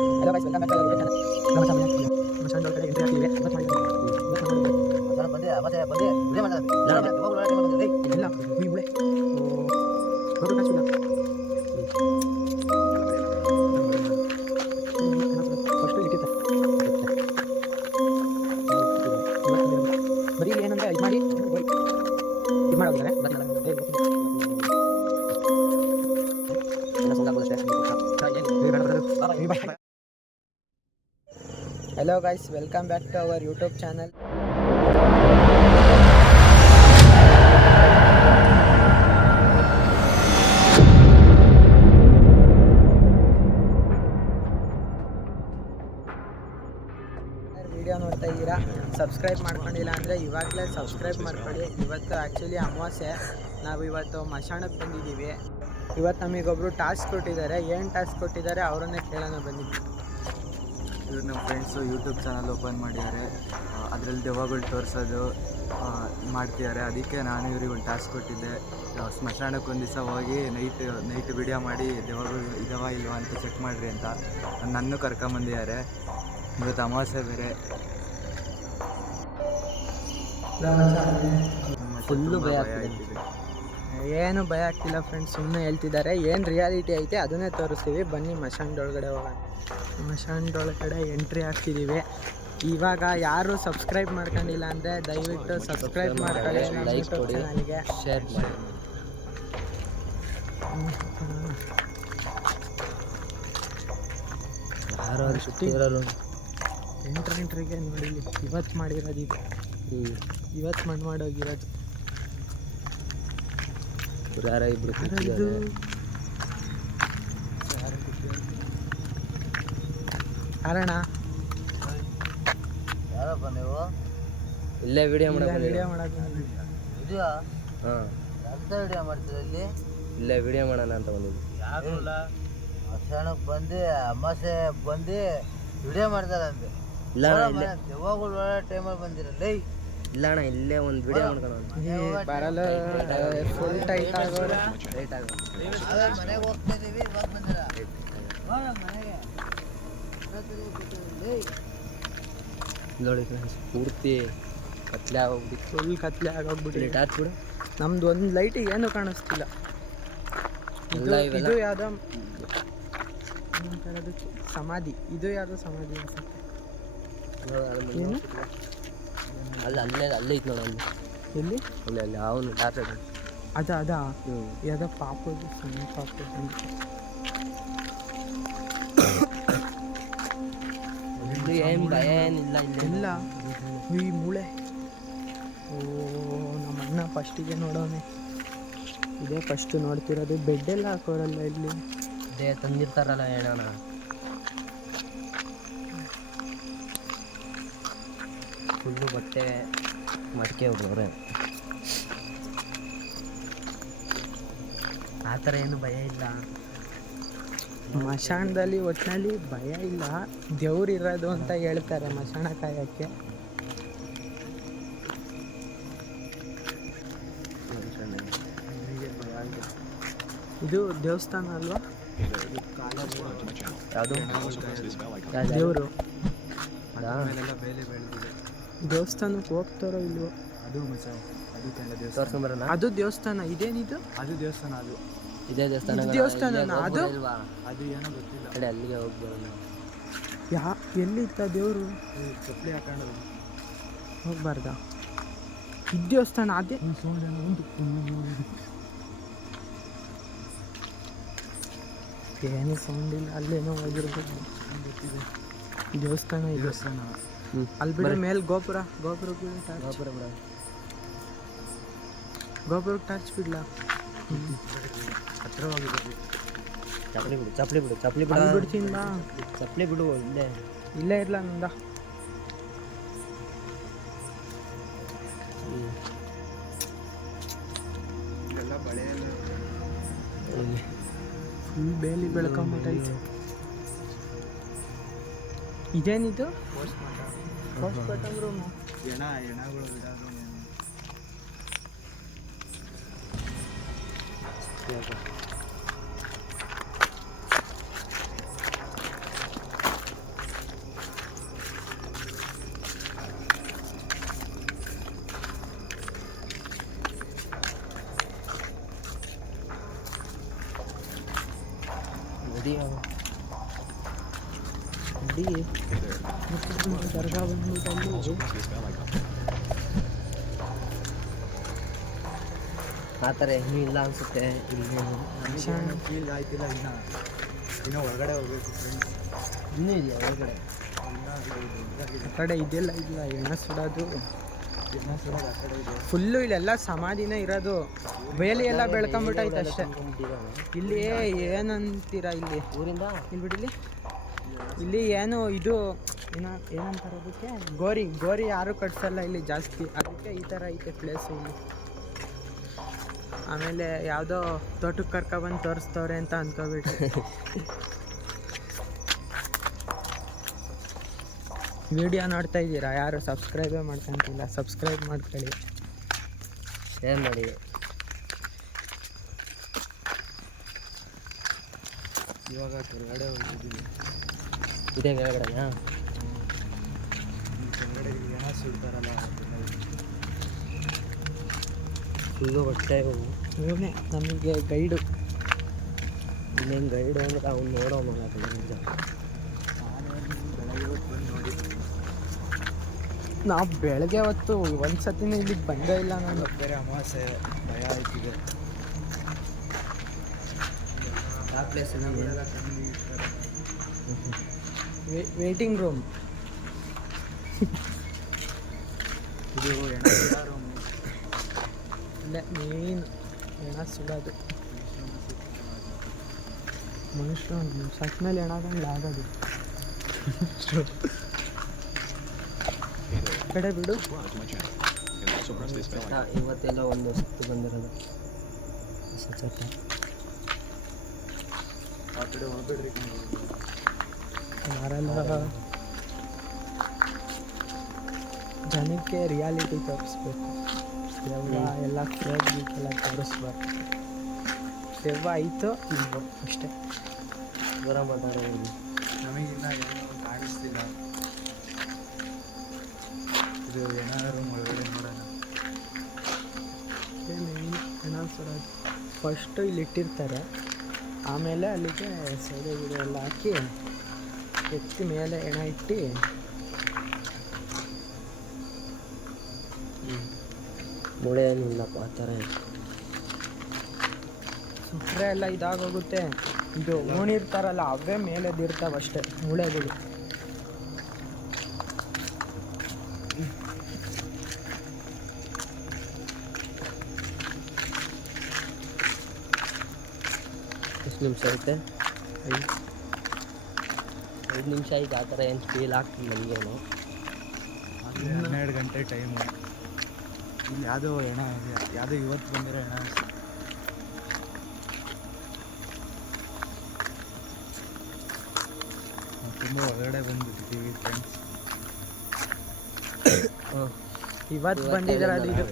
Hello guys, welcome back to our YouTube channel. ನಮ್ಮ channel ಮಸಾನ್ ಡೋಲ್ ಕಡೆ ಎಂಟ್ರಿ ಆಗ್ತಿವೆ. ಇವತ್ತು ಮಾಡಿದ್ವಿ ಇಲ್ಲ ಈ ಉಳೆ ಗೋಪುರ ಕಾಸಿಲ್ಲ. ಫಸ್ಟು ಇಟ್ಟಿದ್ದೆ ಬರೀ ಏನಂದರೆ ಇದು ಮಾಡಿ ಇದು ಮಾಡೋದಿದ್ದಾರೆ. Hello guys, welcome back to our YouTube channel. Video ನೋಡ್ತಾ ಇದ್ದೀರಾ, ಸಬ್ಸ್ಕ್ರೈಬ್ ಮಾಡ್ಕೊಂಡಿಲ್ಲ ಅಂದರೆ ಇವಾಗಲೇ ಸಬ್ಸ್ಕ್ರೈಬ್ ಮಾಡ್ಕೊಳ್ಳಿ. ಇವತ್ತು ಆ್ಯಕ್ಚುಲಿ ಅಮಾವಾಸ್ಯೆ, ನಾವು ಇವತ್ತು ಮಶಾಣಕ್ಕೆ ಬಂದಿದ್ದೀವಿ. ಇವತ್ತು ನಮಗೊಬ್ಬರು ಟಾಸ್ಕ್ ಕೊಟ್ಟಿದ್ದಾರೆ. ಏನು ಟಾಸ್ಕ್ ಕೊಟ್ಟಿದ್ದಾರೆ ಅವರನ್ನೇ ಕೇಳೋಣ ಬಂದಿದ್ದೀವಿ. ಇವರು ನಮ್ಮ ಫ್ರೆಂಡ್ಸು ಯೂಟ್ಯೂಬ್ ಚಾನಲ್ ಓಪನ್ ಮಾಡಿದ್ದಾರೆ. ಅದರಲ್ಲಿ ದೆವ್ವಗಳು ತೋರಿಸೋದು ಮಾಡ್ತಿದ್ದಾರೆ. ಅದಕ್ಕೆ ನಾನು ಇವ್ರಿಗೆ ಒಂದು ಟಾಸ್ಕ್ ಕೊಟ್ಟಿದ್ದೆ. ಸ್ಮಶಾನಕ್ಕೆ ಒಂದು ದಿವಸ ಹೋಗಿ ನೈಟ್ ವಿಡಿಯೋ ಮಾಡಿ ದೆವ್ವಗಳು ಇದಾವ ಇಲ್ವಾ ಅಂತ ಚೆಕ್ ಮಾಡಿರಿ ಅಂತ ನನ್ನೂ ಕರ್ಕೊಂಬಂದಿದ್ದಾರೆ. ಇವತ್ತು ಅಮಾವಾಸ್ಯೆ ಬೇರೆ. ಫುಲ್ಲು ಭಯ ಆಗ್ತಿದೆ. ಏನು ಭಯ ಆಗ್ತಿಲ್ಲ ಫ್ರೆಂಡ್ಸ್, ಸುಮ್ಮನೆ ಹೇಳ್ತಿದ್ದಾರೆ. ಏನು ರಿಯಾಲಿಟಿ ಐತೆ ಅದನ್ನೇ ತೋರಿಸ್ತೀವಿ. ಬನ್ನಿ ಮಶಾನದೊಳಗಡೆ ಹೋಗೋಣ. ಮಶಾನದೊಳಗಡೆ ಎಂಟ್ರಿ ಆಗ್ತಿದ್ದೀವಿ. ಇವಾಗ ಯಾರು ಸಬ್ಸ್ಕ್ರೈಬ್ ಮಾಡ್ಕೊಂಡಿಲ್ಲ ಅಂದರೆ ದಯವಿಟ್ಟು ಸಬ್ಸ್ಕ್ರೈಬ್ ಮಾಡ್ಕೊಳ್ಳಿ, ನಮ್ಮ ಯೂಟ್ಯೂಬ್ ಚಾನಲ್ಗೆ ಶೇರ್ ಮಾಡಿ. ಎಂಟ್ರಿಗೆ ನೋಡಿ, ಇವತ್ತು ಮಾಡಿರೋದು ಇದು. ಇವತ್ತು ಮಣ್ಣು ಮಾಡೋಗಿರೋದು ಇಬ್ರು ಕಾರಣ ಯಾರಪ್ಪ ನೀವು? ಇಲ್ಲೇ ವಿಡಿಯೋ ಮಾಡೋದು. ವಿಡಿಯೋ ಹಾಂ, ಎಂತ ವಿಡಿಯೋ ಮಾಡ್ತೀರಾ ಇಲ್ಲಿ? ಇಲ್ಲೇ ವಿಡಿಯೋ ಮಾಡೋಣ ಅಂತ ಬಂದಿದ್ವಿ. ಮಶಾಣಕ್ಕೆ ಬಂದು ಅಮಾಸೆ ಬಂದು ವಿಡಿಯೋ ಮಾಡ್ತಾರಂತೆ. ಇಲ್ಲ ಯಾವಾಗಲೂ ಒಳ್ಳೆ ಟೈಮಲ್ಲಿ ಬಂದಿರಲ್ಲ. ಇಲ್ಲ ಅಣ್ಣ, ಇಲ್ಲೇ ಒಂದು ವಿಡಿಯೋ ಮಾಡ್ಕೊಂಡು ಬರಲ್ಲ. ಫುಲ್ ಟೈಟ್ ಆಗೋರು. ಮನೆಗೆ ಹೋಗ್ತಾ ಇದೀವಿ, ಇವಾಗ ಬಂದಿರ ಮನೆಗೆ ನೋಡಿ ಫ್ರೆಂಡ್ಸ್, ಪೂರ್ತಿ ಕತ್ಲೆ ಆಗೋಗ್ಬಿಟ್ಟು ಫುಲ್ ಕತ್ಲೆ ಆಗೋಗ್ಬಿಟ್ಟು ಟಾರ್ಚ್ ಬಿಡು. ನಮ್ದು ಒಂದು ಲೈಟಿಗೆ ಏನೂ ಕಾಣಿಸ್ತಿಲ್ಲ. ಇದು ಯಾವುದೋ ಸಮಾಧಿ, ಇದು ಯಾವುದೋ ಸಮಾಧಿ ಅನ್ಸುತ್ತೆ. ಏನು ಅಲ್ಲೇ ಐತೆ ನೋಡ, ಅಲ್ಲಿ ಎಲ್ಲಿ ಅಲ್ಲಿ ಅವನು ಟಾರ್ಚ್ ಅದಾ ಯಾವುದೋ ಪಾಪದು ಸಣ್ಣ ಪಾಪದು ಏನು ಭಯ ಏನಿಲ್ಲ. ಇಲ್ಲ ಈ ಮೂಳೆ. ಓ, ನಮ್ಮ ಅಣ್ಣ ಫಸ್ಟಿಗೆ ನೋಡೋನೆ. ಇದೇ ಫಸ್ಟು ನೋಡ್ತಿರೋದು. ಬೆಡ್ಡೆಲ್ಲ ಹಾಕೋರಲ್ಲ ಇಲ್ಲಿ, ಇದೇ ತಂದಿರ್ತಾರಲ್ಲ ಹೇಳೋಣ. ಫುಲ್ಲು ಬಟ್ಟೆ ಮಡಿಕೆ ಹೋಗೋರೆ. ಆ ಥರ ಏನು ಭಯ ಇಲ್ಲ. ಮಶಾಣದಲ್ಲಿ ಒಟ್ಟಿನಲ್ಲಿ ಭಯ ಇಲ್ಲ. ದೇವ್ರು ಇರೋದು ಅಂತ ಹೇಳ್ತಾರೆ ಮಶಾಣ ಕಾಯಕ್ಕೆ. ಇದು ದೇವಸ್ಥಾನ ಅಲ್ವಾ? ಯಾವುದು ದೇವರು ಬೇಲೆ ಬೆಳೆದಿದೆ. ದೇವಸ್ಥಾನಕ್ಕೆ ಹೋಗ್ತಾರೋ ಇಲ್ವೋ? ಅದು ದೇವಸ್ಥಾನ. ಅದು ದೇವಸ್ಥಾನ. ಇದೇನಿದು? ಅದು ದೇವಸ್ಥಾನ. ಅದು ಇದೇ ದೇವಸ್ಥಾನ. ದೇವಸ್ಥಾನ ಅದು ಅದು ಏನೋ ಗೊತ್ತಿಲ್ಲ. ಕಡೆ ಅಲ್ಲಿಗೆ ಹೋಗ್ಬರೋಣ. ಎಲ್ಲಿತ್ತ ದೇವರು? ಚಪ್ಪಲಿ ಹಾಕೊಂಡು ಹೋಗ್ಬಾರ್ದ? ಇದು ದೇವಸ್ಥಾನ. ಅದೇ ಏನು ಸೌಂಡ್ ಇಲ್ಲ. ಅಲ್ಲೇನೋ ಹೋಗಿರ್ಬೇಕು. ಗೊತ್ತಿದೆ. ದೇವಸ್ಥಾನ ಇದು. ದೇವಸ್ಥಾನ ಅಲ್ಲಿ ಬಿಡ ಮೇಲೆ ಗೋಪುರ. ಗೋಪುರಕ್ಕೆ ಟಾರ್ಚ್ ಬಿಡ್ಲ. ಹತ್ರ ಹೋಗಿದ್ದೀವಿ. ಚಪ್ಪಲಿ ಬಿಡ್ತೀನಿ. ಚಪ್ಪಲಿ ಬಿಡು. ಇಲ್ಲೇ ಇರಲ್ಲ ನಂದ. ಫುಲ್ ಬೇಲಿ ಬೆಳ್ಕೊಂಬಿಟ್ಟೈತೆ. ಇದೇನಿದು? Post mortem room. ಹೆಣಗಳು ಇಡೋದು. ಇಡೀ ದರ್ಗಾ ಬಂದ್ಬಿಟ್ಟು ಅಲ್ಲಿ ಆ ಥರ ಏನೂ ಇಲ್ಲ ಅನಿಸುತ್ತೆ ಇಲ್ಲಿ. ಫೀಲ್ ಆಯ್ತಿಲ್ಲ, ಇನ್ನೂ ಹೊರಗಡೆ ಹೋಗ್ಬೇಕು ಫ್ರೆಂಡ್ಸ್. ಇನ್ನೂ ಇದೆಯಾ ಹೊರಗಡೆ? ಆ ಕಡೆ ಇದೆಲ್ಲ ಇಲ್ಲ, ಎಣ್ಣೆ ಸುಡೋದು ಆ ಕಡೆ ಇದೆ. ಫುಲ್ಲು ಇಲ್ಲೆಲ್ಲ ಸಮಾಧಿನೇ ಇರೋದು. ಬೇಲಿ ಎಲ್ಲ ಬೆಳ್ಕೊಂಬಿಟ್ಟೈತೆ ಅಷ್ಟೇ. ಇಲ್ಲಿ ಏನಂತೀರಾ ಇಲ್ಲಿ ಊರಿಂದ ಇಲ್ಲಿ ಬಿಡಿಲಿ, ಇಲ್ಲಿ ಏನು ಇದು ಏನಂತಾರೆ ಅದಕ್ಕೆ, ಗೋರಿ ಯಾರು ಕಟ್ಸಲ್ಲ ಇಲ್ಲಿ ಜಾಸ್ತಿ, ಅದಕ್ಕೆ ಈ ಥರ ಐತೆ ಪ್ಲೇಸು ಇಲ್ಲಿ. ಆಮೇಲೆ ಯಾವುದೋ ತೋಟಕ್ಕೆ ಕರ್ಕೊಬಂದು ತೋರಿಸ್ತವ್ರೆ ಅಂತ ಅಂದ್ಕೊಬಿಟ್ಟು. ವಿಡಿಯೋ ನೋಡ್ತಾ ಇದ್ದೀರಾ, ಯಾರು ಸಬ್ಸ್ಕ್ರೈಬೇ ಮಾಡ್ಕೊಂತಿಲ್ಲ, ಸಬ್ಸ್ಕ್ರೈಬ್ ಮಾಡ್ಕೊಳ್ಳಿ, ಶೇರ್ ಮಾಡಿ. ಇವಾಗ ಕೆಳಗಡೆ ಹೋಗಿದ್ದೀವಿ. ಇದೇ ಕೆಳಗಡೆನಾ? ಕೆಳಗಡೆ ಹೆಣ ಸುಡ್ತಾರಲ್ಲ, ಫುಲ್ಲು ಹೊಟ್ಟೆ. ಇವನೇ ನಮಗೆ ಗೈಡು. ಇನ್ನೇನು ಗೈಡು ಅಂದ್ರೆ ಅವ್ನು ನೋಡೋ ಮಗ ನಿಜ. ಬೆಳಗ್ಗೆ ಹೊತ್ತು ಬಂದು ನೋಡಿ. ನಾವು ಬೆಳಗ್ಗೆ ಹೊತ್ತು ಒಂದು ಸತಿನೂ ಇಲ್ಲಿಗೆ ಬಂದೇ ಇಲ್ಲ ನಾನು. ಬೇರೆ ಅಮಾವಾಸ್ಯೆ ಭಯ ಆಯ್ತಿದೆ. ಯಾವ ಪ್ಲೇಸ್ ವೇಟಿಂಗ್ ರೂಮ್ ಇದು ಹೆಣ ರೂಮು. ಇಲ್ಲೇ ಮೇನ್ ಹೆಣ ಸುಡೋದು. ಮನುಷ್ಯರು ಸತ್ ಮೇಲೆ ಹೆಣಗಂಡ್ಲು ಆಗೋದು. ಕಡೆ ಬಿಡು. ಇವತ್ತೆಲ್ಲ ಒಂದು ಸುತ್ತು ಬಂದಿರೋದು ಸ್ವಚ್ಛ. ಆ ಕಡೆ ಹೋಗ್ಬಿಡ್ರಿ. ಯಾರೆಲ್ಲ ಜನಕ್ಕೆ ರಿಯಾಲಿಟಿ ತೋರಿಸ್ಬೇಕು, ಎಲ್ಲ ಎಲ್ಲ ತೋರಿಸ್ಬಾರ್ದು. ದೆವ್ವ ಆಯಿತು ಇಲ್ವೋ ಅಷ್ಟೇ. ದೂರ ಮಾತಾಡೋದು. ನಮಗಿನ್ನ ಏನೂ ಕಾಣಿಸ್ತಿಲ್ಲ. ಇದು ಏನಾದರೂ ಒಳಗಡೆ ನೋಡೋಣ. ಹೆಣ ಸುಡೋದು ಫಸ್ಟು ಇಲ್ಲಿ ಇಟ್ಟಿರ್ತಾರೆ, ಆಮೇಲೆ ಅಲ್ಲಿಗೆ ಸೌದೆ ಗಿಡ ಎಲ್ಲ ಹಾಕಿ ಎತ್ತಿ ಮೇಲೆ ಹೆಣ ಇಟ್ಟು ಮೂಳೆ ಏನಿಲ್ಲಪ್ಪ ಆ ಥರ. ಸುಟ್ಟರೆ ಎಲ್ಲ ಇದಾಗೋಗುತ್ತೆ. ಇದು ಉಣಿರ್ತಾರಲ್ಲ ಅವೇ ಮೇಲೆದಿರ್ತಾವಷ್ಟೇ ಮೂಳೆಗಳು. ಎಷ್ಟು ನಿಮಿಷ ಐತೆ? 5 ನಿಮಿಷ ಆಯ್ತು. ಆ ಥರ ಏನು ಫೀಲ್ ಆಗ್ತಿಲ್ಲ ನಮಗೇನು. 12 ಗಂಟೆ ಟೈಮು. ಇಲ್ಲಿ ಯಾವುದೋ ಹೆಣ ಇದೆ, ಯಾವುದೋ ಇವತ್ತು ಬಂದಿರೋ ಹೆಣ. ತುಂಬ ಹೊರಗಡೆ ಬಂದುಬಿಟ್ಟಿದ್ದೀವಿ ಫ್ರೆಂಡ್ಸ್. ಇವತ್ತು ಬಂದಿದ್ದಾರೆ ಅದು ಇದು.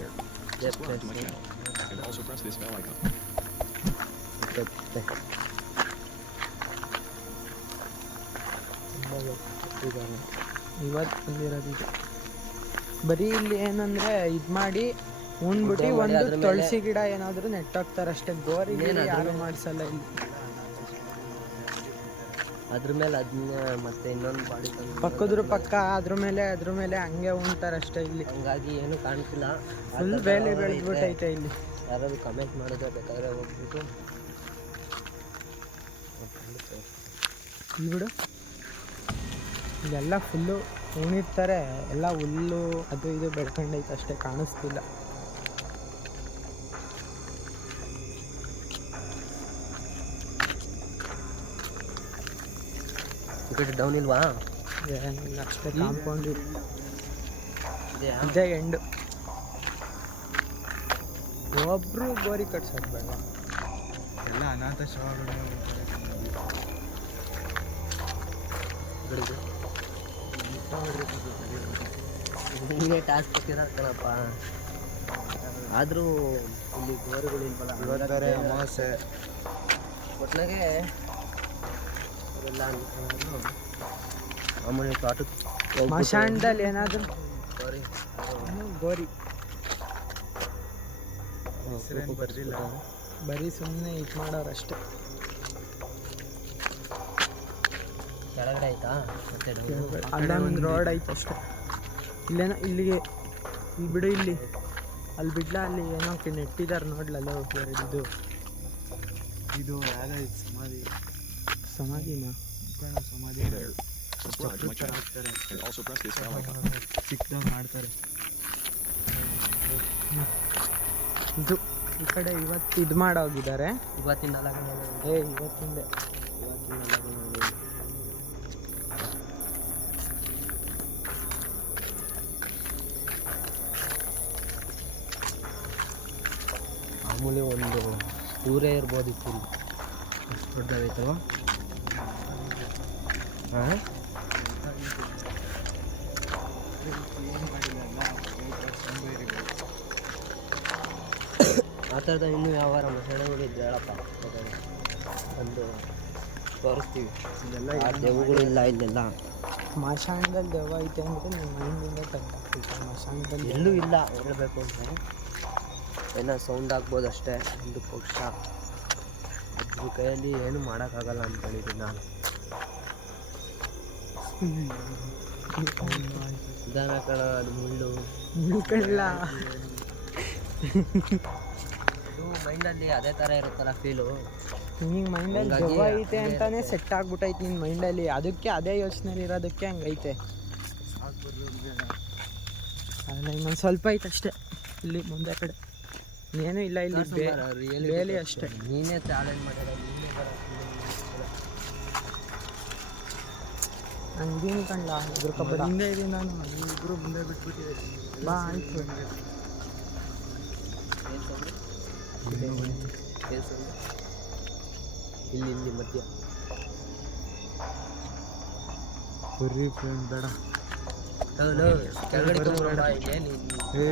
ಇವತ್ತು ಬಂದಿರೋದು ಇದು. ಬರೀ ಇಲ್ಲಿ ಏನಂದ್ರೆ ಇದು ಮಾಡಿ ಉಣ್ಬಿಟ್ಟು ಒಂದು ತುಳಸಿ ಗಿಡ ಏನಾದರೂ ನೆಟ್ಟೋಗ್ತಾರಷ್ಟೇ. ಗೋರಿ ಯಾರು ಮಾಡಿಸಲ್ಲ ಇಲ್ಲಿ. ಅದ್ರ ಮೇಲೆ ಅದನ್ನ ಮತ್ತೆ ಇನ್ನೊಂದು ಬಾಡಿ ಪಕ್ಕ ಅದ್ರ ಮೇಲೆ ಹಂಗೆ ಉಣ್ತಾರಷ್ಟೇ ಇಲ್ಲಿ. ಹಂಗಾಗಿ ಏನು ಕಾಣ್ತಿಲ್ಲ. ಫುಲ್ ಬೇಲಿ ಬೆಳೆದ್ಬಿಟ್ಟೈತೆ ಇಲ್ಲಿ. ಯಾರಾದ್ರು ಕಮೆಂಟ್ ಮಾಡಿದ್ರೆ ಬೇಕಾದ್ರೆ ಹೋಗ್ಬಿಟ್ಟು ಇಲ್ಲಿ ಬಿಡು. ಇಲ್ಲೆಲ್ಲ ಫುಲ್ಲು ಉಣಿರ್ತಾರೆ, ಎಲ್ಲ ಹುಲ್ಲು ಅದು ಇದು ಬೆಳ್ಕೊಂಡೈತೆ ಅಷ್ಟೇ, ಕಾಣಿಸ್ತಿಲ್ಲ. ಈ ಕಡೆ ಡೌನ್ ಇಲ್ವಾ? ಏನಿಲ್ಲ ಅಷ್ಟೇ, ಕಾಂಪೌಂಡ್ ಇದೆಯಾ? ಇದೇ ಎಂಡು. ಒಬ್ರು ಗೋರಿ ಕಟ್ಸೋದು ಬೇಡ, ಎಲ್ಲ ಅನಾಥ ಶವಗಳು. ಹಿಂಗೆ ಟಾಸ್ಕ್ ಕೊಟ್ಟಿರೋದು ಕಣಪ್ಪ. ಆದರೂ ಇಲ್ಲಿ ಗೋರುಗಳು ಇಲ್ವಲ್ಲ. ಇವತ್ತಾರೆ ಅಮಾವಾಸ್ಯೆ. ಒಟ್ನಾಗೆ ಅವರೆಲ್ಲ ಅನ್ಕೊಂಡು ಮಾಮೂಲಿ ತೋಟಕ್ಕೆ ಮಶಾಣದಲ್ಲಿ ಏನಾದರೂ ಗೋರಿ ಗೋರಿ ಹೆಸರೇನು ಬರ್ದಿಲ್ಲ. ಬರೀ ಸುಮ್ಮನೆ ಇದು ಮಾಡೋರು ಅಷ್ಟೇ. ಕೆಳಗಡೆ ಆಯ್ತಾ ಮತ್ತೆ ಅಲ್ಲೊಂದು ರೋಡ್ ಐತೆ ಅಷ್ಟೇ. ಇಲ್ಲೇನೋ ಇಲ್ಲಿಗೆ ಇಲ್ಲಿ ಬಿಡು, ಇಲ್ಲಿ ಅಲ್ಲಿ ಬಿಡ್ಲಾ, ಅಲ್ಲಿ ಏನೋ ನೆಟ್ಟಿದ್ದಾರೆ ನೋಡ್ಲಲ್ಲ ಇದು ಇದು ಯಾವ್ದು ಸಮಾಧಿ ಸಮಾಧಿನ ಸಮಾಧಿ ಹಾಕ್ತಾರೆ, ಚಿಕ್ಕದಾಗ ಮಾಡ್ತಾರೆ. ಇದು ಈ ಕಡೆ ಇವತ್ತು ಇದು ಮಾಡೋಗಿದ್ದಾರೆ. ಇವತ್ತಿನ ಇವತ್ತಿಂದ ಮಾಮೂಲಿ ಒಂದು ಊರೇ ಇರ್ಬೋದಿತ್ತು ಇಲ್ಲಿ, ಅಷ್ಟು ದೊಡ್ಡದಾಗೈತಲ್ವ. ಹಾಂ ಆ ಥರದ ಇನ್ನೂ ಯಾವ ಮಸಾಲೆಗಳು ಇದ್ದು ಹೇಳಪ್ಪ, ಒಂದು ತೋರಿಸ್ತೀವಿ. ಇದೆಲ್ಲ ದೆವ್ವಗಳು ಇಲ್ಲ ಇಲ್ಲೆಲ್ಲ. ಮಶಾಣದಲ್ಲಿ ದೆವ್ವ ಐತೆ ಅಂದರೆ ನಿಮ್ಮ ಮೈಂಡಿಂದ ತಪ್ಪಾಗ್ತೈತೆ. ಮಶಾಣದಲ್ಲಿ ಎಲ್ಲೂ ಇಲ್ಲ ಹೇಳಬೇಕು ಅಂದರೆ, ಏನೋ ಸೌಂಡ್ ಆಗ್ಬೋದು ಅಷ್ಟೇ. ಒಂದು ಪಕ್ಷ ಅದ್ರ ಕೈಯಲ್ಲಿ ಏನು ಮಾಡೋಕ್ಕಾಗಲ್ಲ ಅಂದ್ಕೊಂಡಿದ್ದೀನಿ ನಾನು. ನಿಧಾನ ಕಣ, ಅದು ಮುಳ್ಳು ಮುಳ್ಕಳ್ಳ. ಇದು ಮೈಂಡಲ್ಲಿ ಅದೇ ಥರ ಇರುತ್ತಲ್ಲ ಫೀಲು. ನಿನಗೆ ಮೈಂಡಲ್ಲಿ ಹಂಗಾಗಿ ದೆವ್ವ ಐತೆ ಅದೇ ಅಂತಾನೆ ಸೆಟ್ ಆಗ್ಬಿಟ್ಟೈತೆ ನಿನ್ನ ಮೈಂಡಲ್ಲಿ. ಅದಕ್ಕೆ ಅದೇ ಯೋಚನೆಯಲ್ಲಿ ಇರೋದಕ್ಕೆ ಹಂಗೈತೆ. ಅದನ್ನ ಇನ್ನೊಂದು ಸ್ವಲ್ಪ ಐತೆ ಅಷ್ಟೇ. ಇಲ್ಲಿ ಮುಂದೆ ಕಡೆ ಏನೂ ಇಲ್ಲ, ಇಲ್ಲಿ ಬೇಲಿ ಅಷ್ಟೇ. ನೀನೇ ಚಾಲೆಂಜ್ ಮಾಡಿರೋ, ನೀನೇ ನಾನು ಇದೀನಿ ಕಣ್ಣ, ಇದ್ರ ಕಬ್ಬಡ ಹಿಂದೆ ಇದೀನಿ ನಾನು, ಇಬ್ಬರು ಮುಂದೆ ಬಿಟ್ಬಿಟ್ಟಿದೆ. ಬಾ ಆಯ್ತು. ಇಲ್ಲಿ ಇಲ್ಲಿ ಮಧ್ಯ ಬರ್ರಿ ಫ್ರೆಂಡ್, ಬೇಡ ಕೆಳಗಡೆ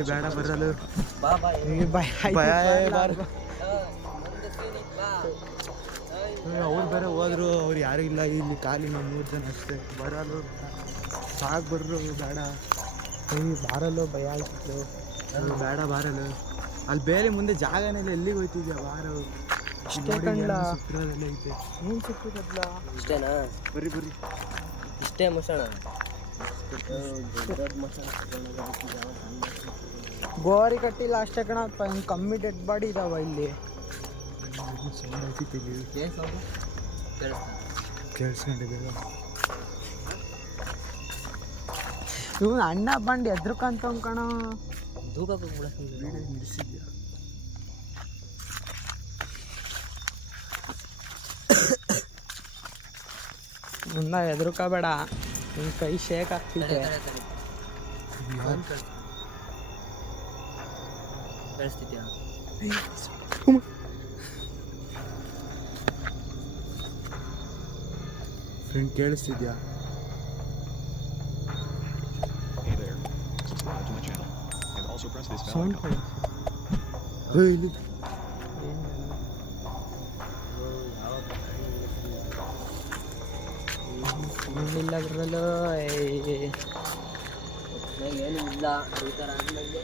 ಬೇಡ ಬರಲು. ಬಾ ಬಾ ಅವ್ರು ಬೇರೆ ಹೋದ್ರು, ಅವ್ರು ಯಾರು ಇಲ್ಲ ಇಲ್ಲಿ, ಖಾಲಿ ನಾವು 3 ಜನ ಅಷ್ಟೇ. ಬರಲು ಸಾಕು, ಬರ್ರು ಬೇಡ. ಬಾರಲ್ಲೋ ಭಯ ಆಯ್ತು. ಬೇಡ ಬಾರಲು. ಅಲ್ಲಿ ಬೇರೆ ಮುಂದೆ ಜಾಗನೇ ಇಲ್ಲ, ಎಲ್ಲಿಗೆ ಹೋಯ್ತಿದ್ಯಾ ಬಾರು. ಅಷ್ಟೇ ಕಣ್ಣ, ಸುತ್ತಿರೋದೆಲ್ಲ ಐತೆ. ಏನು ಸಿಕ್ಕಿದಲ್ಲ. ಇಷ್ಟೇನಾ? ಬರ್ರಿ ಬರ್ರಿ, ಇಷ್ಟೇ ಮಸಣ. ಗೋರಿ ಕಟ್ಟಿಲ್ಲ ಅಷ್ಟೇ ಕಣ, ಕಮ್ಮಿ ಡೆಡ್ ಬಾಡಿ ಇದಾವ ಇಲ್ಲಿ. ಕೇಳಿಸ್ಕೊಂಡಿದ್ದೀರ? ಇವನು ಅಣ್ಣ ಬಂದು ಎದ್ರಕಂತ ಕಣ. ದೂಕಕ್ಕೆ ಕೂಡ ವಿಡಿಯೋ ನಿಲ್ಲಿಸಿದ್ಯಾ? ಮುಂದ ಎದ್ರಕೋಬೇಡ, ನಿನ್ನ ಕೈ ಶೇಕ್ ಆಗ್ತಿದೆ. ಕೇಳಿಸ್ತಿದ್ಯಾ? ಫ್ರೆಂಡ್ ಕೇಳಿಸ್ತಿದ್ಯಾ? ಸೌಂಡ್ ಇಲ್ಲಿ ಇಲ್ಲ ಬರಲು. ಏನು ಇಲ್ಲ ಈ ಥರ ಆದ್ಮೇಲೆ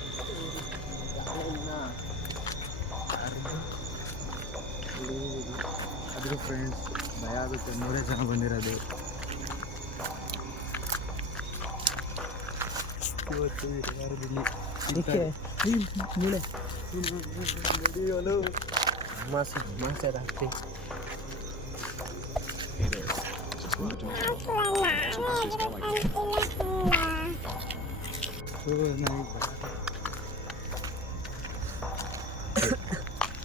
ಅದ್ರ ಫ್ರೆಂಡ್ಸ್ ಭಯ ಆಗುತ್ತೆ. 3 ಜನ ಬಂದಿರೋದು ಇವತ್ತು. ಅದಕ್ಕೆ ನೀಳೆ ನಡೆಯಲು ಮಾಸೆ ರಾತ್ರಿ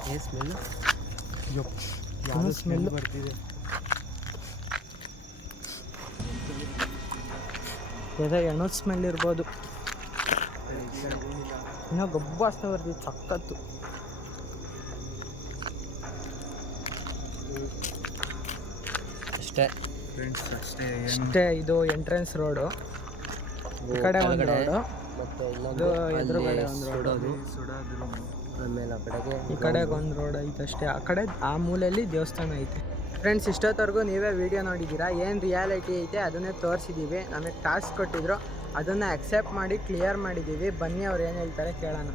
ಏನು ಸ್ಮೆಲ್ಲು? ಯಾವ ಸ್ಮೆಲ್ ಬರ್ತಿದೆ? ಯಾವುದೋ ಎಣ್ಣೆ ಸ್ಮೆಲ್ ಇರ್ಬೋದು. ಇನ್ನೂ ಗಬ್ಬು ವಾಸನೆ ಬರ್ತಿತ್ತು, ಸಕ್ಕತ್ತು. ಅಷ್ಟೇ ಫ್ರೆಂಡ್ಸ್, ಅಷ್ಟೇ. ಇದು ಎಂಟ್ರೆನ್ಸ್ ರೋಡು, ಈ ಕಡೆ ಒಂದು ರೋಡು, ಮತ್ತು ಇದು ಎದುರುಗಡೆ ಒಂದು ರೋಡು, ಆಮೇಲೆ ಆ ಕಡೆಗೆ ಈ ಕಡೆಗೆ ಒಂದು ರೋಡ್ ಐತೆ ಅಷ್ಟೇ. ಆ ಕಡೆ ಆ ಮೂಲೆಯಲ್ಲಿ ದೇವಸ್ಥಾನ ಐತೆ. ಫ್ರೆಂಡ್ಸ್, ಇಷ್ಟೊತ್ತವರೆಗೂ ನೀವೇ ವಿಡಿಯೋ ನೋಡಿದ್ದೀರಾ. ಏನು ರಿಯಾಲಿಟಿ ಐತೆ ಅದನ್ನೇ ತೋರಿಸಿದ್ದೀವಿ. ನಮಗೆ ಟಾಸ್ಕ್ ಕೊಟ್ಟಿದ್ರು, ಅದನ್ನು ಅಕ್ಸೆಪ್ಟ್ ಮಾಡಿ ಕ್ಲಿಯರ್ ಮಾಡಿದ್ದೀವಿ. ಬನ್ನಿ ಅವ್ರು ಏನು ಹೇಳ್ತಾರೆ ಕೇಳೋಣ.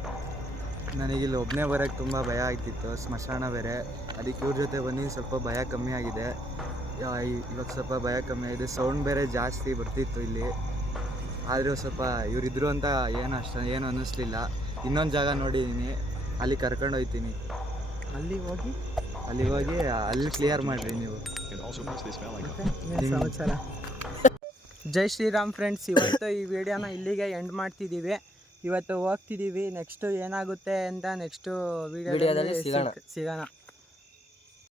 ನನಗಿಲ್ಲಿ ಒಬ್ಬನೇ ಬರೋಕ್ಕೆ ತುಂಬ ಭಯ ಆಗ್ತಿತ್ತು, ಸ್ಮಶಾನ ಬೇರೆ. ಅದಕ್ಕೆ ಇವ್ರ ಜೊತೆ ಬನ್ನಿ, ಸ್ವಲ್ಪ ಭಯ ಕಮ್ಮಿ ಆಗಿದೆ. ಇವಾಗ ಸ್ವಲ್ಪ ಭಯ ಕಮ್ಮಿ ಆಗಿದೆ. ಸೌಂಡ್ ಬೇರೆ ಜಾಸ್ತಿ ಬರ್ತಿತ್ತು ಇಲ್ಲಿ, ಆದರೂ ಸ್ವಲ್ಪ ಇವರಿದ್ರು ಅಂತ ಏನು ಅನ್ನಿಸ್ಲಿಲ್ಲ. ಇನ್ನೊಂದು ಜಾಗ ನೋಡಿದ್ದೀನಿ, ಅಲ್ಲಿ ಕರ್ಕೊಂಡು ಹೋಗ್ತೀನಿ. ಅಲ್ಲಿ ಹೋಗಿ ಅಲ್ಲಿ ಕ್ಲಿಯರ್ ಮಾಡಿರಿ ನೀವು. ಏನ್ ಸಮಾಚಾರ? ಜೈ ಶ್ರೀರಾಮ್ ಫ್ರೆಂಡ್ಸ್, ಇವತ್ತು ಈ ವಿಡಿಯೋನ ಇಲ್ಲಿಗೆ ಎಂಡ್ ಮಾಡ್ತಿದ್ದೀವಿ. ಇವತ್ತು ಹೋಗ್ತಿದ್ದೀವಿ, ನೆಕ್ಸ್ಟು ಏನಾಗುತ್ತೆ ಅಂತ ನೆಕ್ಸ್ಟು ವಿಡಿಯೋದಲ್ಲಿ ಸಿಗೋಣ.